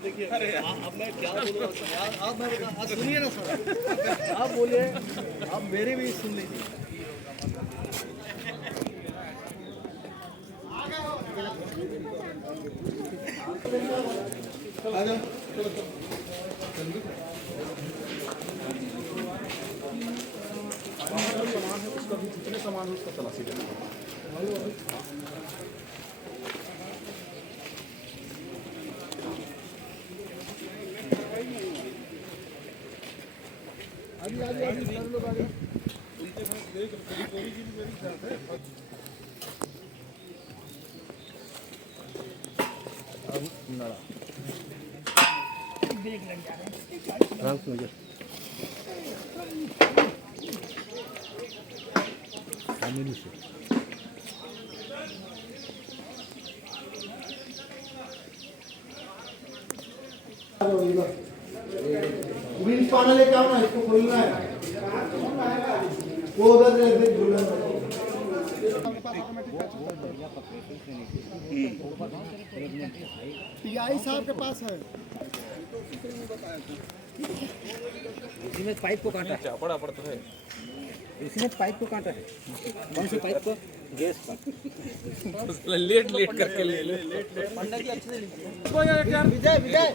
देखिए अब मैं क्या बोलूँ यार, आप मैं बता सुनिए ना सर, आप बोलिए, आप मेरे भी सुन लीजिए। सामान है उसका भी, जितने सामान है उसका तलाशी लेना। अभी सर लोग आ गए उनके साथ देख कोई चीज मेरी साथ है। अब नड़ा देख लग जा रहे हैं रंग मुझे आमिर से ग्रीन पाना लेके आओ ना, इसको खोलना है वो उधर देख झूला पीआई साहब के पास है। इसी में पाइप को काटा है, बड़ा तो है, इसी में पाइप को काटा है। कौन सी पाइप को? गैस का। लेट करके ले पंडा जी अच्छे से लीजिए विजय विजय।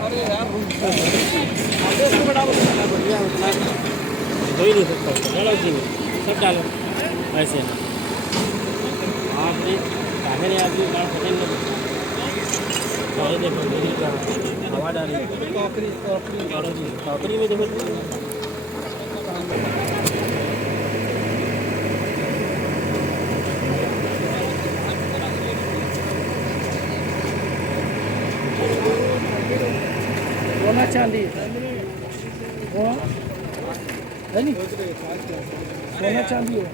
अरे यार इसको बढ़ा बढ़िया हो ही नहीं सकता, डालो जी सब डालो ऐसे आप भी काहे आदमी गाँव पटेल लोग सारे देखो मेरी हवा डाली टोकरी में देखो सोना चांदी वो है नहीं, सोना चांदी हो।